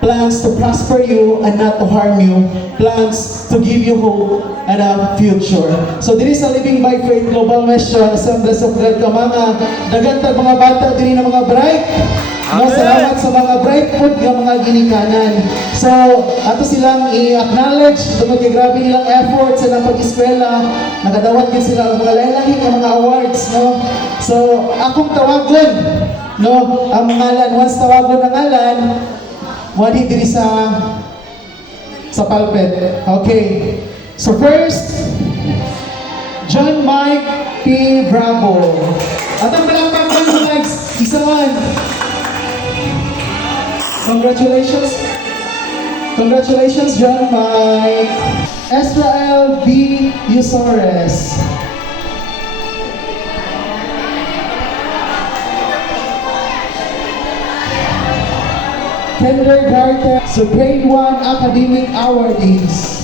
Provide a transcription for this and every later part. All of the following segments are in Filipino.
plans to prosper you and not to harm you, plans to give you hope and a future. So diri sa Living by Faith Global Mission Assemblies of God ka mga dagantag mga bata diri na mga bright. No, salamat sa mga bright food nga mga ginikanan. So, ato silang i-acknowledge tungod kay grabe nilang effort sa ilang pag-eskwela. Nakadawat din sila ang mga lain-lain ng mga awards, no? So, akong tawagon, no, ang ngalan, once tawagon ang ngalan, wadi diri sa pulpit. Okay. So first, John Mike P. Bravo. At ang palakpakan ng next, isa man. Congratulations. Congratulations, John Mike. Israel B. Usores. Kindergarten, so grade 1 academic awardees.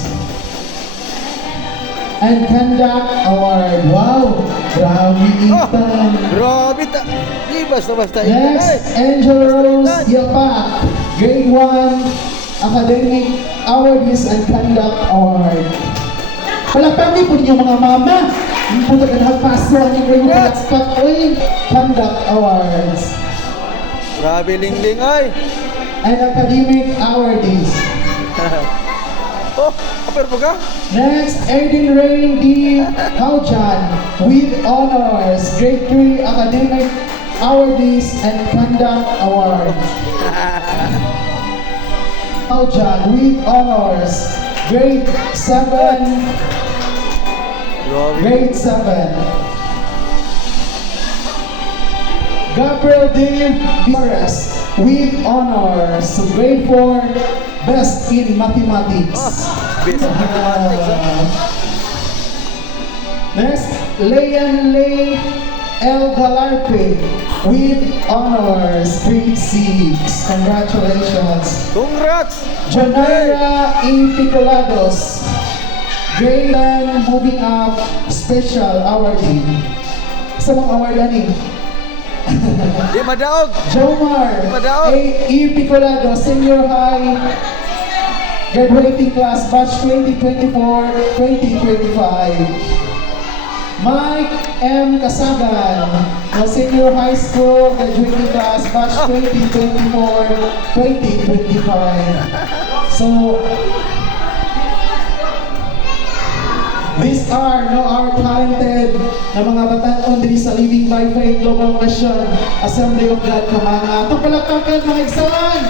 And conduct award. Wow! Grabe Ethan. Grabe ta. Di basta-basta Next, Angel Rose Yapak, grade 1 academic awardees and conduct award. Palapagay po ninyo mga mama. Hindi po ito nagpaso ang inyong palakpak. Uy, conduct awards. Grabe lingling ay. And academic awardees. Oh, aper po ka? Next, Aiden Rain D. Haujan with honors, grade 3 academic awardees and conduct awards. Haujan with honors, grade 7, Grabe. grade 7. Gabriel D. Torres with honors, grade 4, best in mathematics. Best in mathematics. Next, Leon Lay L. Galarpe with honors, grade 6. Congratulations. Congrats! Janira E. Picolados, grade 10, moving up, special awardee. Sa mga award ani? Di madaog. Jomar Madaog. A. E. Picolado, Senior High, graduating class, batch 2024-2025. Mike M. Kasagan, Senior High School, graduating class, batch 2024-2025. So, these are our talented na mga batanon diri sa Living by Faith Global Mission Assembly of God ka mga. Itong palakpakan mga igsawan!